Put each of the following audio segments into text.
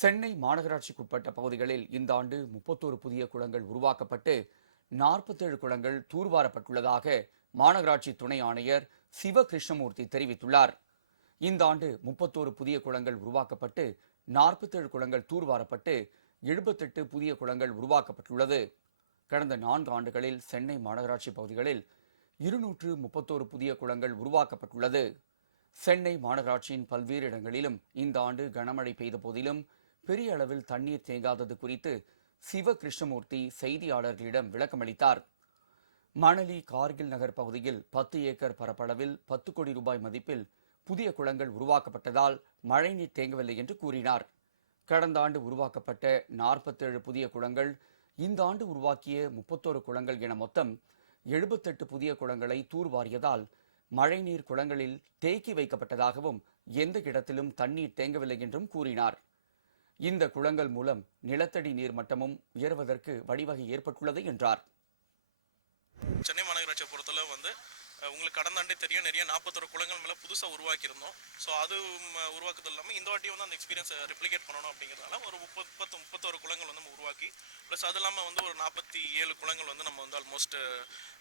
சென்னை மாநகராட்சிக்குட்பட்ட பகுதிகளில் இந்த ஆண்டு 31 புதிய குளங்கள் உருவாக்கப்பட்டு 47 குளங்கள் தூர்வாரப்பட்டுள்ளதாக மாநகராட்சி துணை ஆணையர் சிவகிருஷ்ணமூர்த்தி தெரிவித்துள்ளார். இந்த ஆண்டு 31 புதிய குளங்கள் உருவாக்கப்பட்டு 47 குளங்கள் தூர்வாரப்பட்டு 78 புதிய குளங்கள் உருவாக்கப்பட்டுள்ளது. கடந்த 4 ஆண்டுகளில் சென்னை மாநகராட்சி பகுதிகளில் 231 புதிய குளங்கள் உருவாக்கப்பட்டுள்ளது. சென்னை மாநகராட்சியின் பல்வேறு இடங்களிலும் இந்த ஆண்டு கனமழை பெய்த போதிலும் பெரிய அளவில் தண்ணீர் தேங்காதது குறித்து சிவகிருஷ்ணமூர்த்தி செய்தியாளர்களிடம் விளக்கமளித்தார். மணலி கார்கில் நகர் பகுதியில் 10 ஏக்கர் பரப்பளவில் 10 கோடி ரூபாய் மதிப்பில் புதிய குளங்கள் உருவாக்கப்பட்டதால் மழைநீர் தேங்கவில்லை என்று கூறினார். கடந்த ஆண்டு உருவாக்கப்பட்ட 47 புதிய குளங்கள், இந்த ஆண்டு உருவாக்கிய 31 குளங்கள் என மொத்தம் 78 புதிய குளங்களை தூர்வாரியதால் மழைநீர் குளங்களில் தேக்கி வைக்கப்பட்டதாகவும் எந்த இடத்திலும் தண்ணீர் தேங்கவில்லை என்றும் கூறினார். இந்த குளங்கள் மூலம் நிலத்தடி நீர் மட்டமும் உயர்வதற்கு வழிவகை ஏற்பட்டுள்ளது என்றார். சென்னை மாநகராட்சியை பொறுத்தளவு உங்களுக்கு கடந்த ஆண்டே தெரியும், நிறைய 41 குளங்கள் மேலே புதுசாக உருவாக்கியிருந்தோம். ஸோ அது உருவாக்குறது இல்லாமல் இந்த வாட்டி அந்த எக்ஸ்பீரியன்ஸை ரெப்ளிகேட் பண்ணணும் அப்படிங்கிறதால ஒரு 31 குளங்கள் நம்ம உருவாக்கி, ப்ளஸ் அது இல்லாமல் ஒரு 47 குளங்கள் நம்ம ஆல்மோஸ்ட்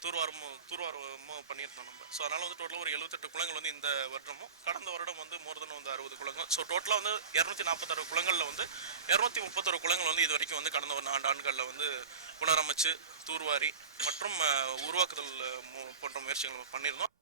தூர்வாரமும் பண்ணியிருந்தோம் நம்ம. ஸோ அதனால் டோட்டலாக ஒரு 78 குளங்கள் இந்த வருடமும், கடந்த வருடம் மோர் தென் 60 குளங்கள். ஸோ டோட்டலாக 246 குளங்களில் 231 குளங்கள் இது வரைக்கும் கடந்த ஒரு 4 ஆண்டுகளில் புனரமைச்சு தூர்வாரி மற்றும் உருவாக்குதல் போன்ற முயற்சிகள் பண்ணியிருந்தோம்.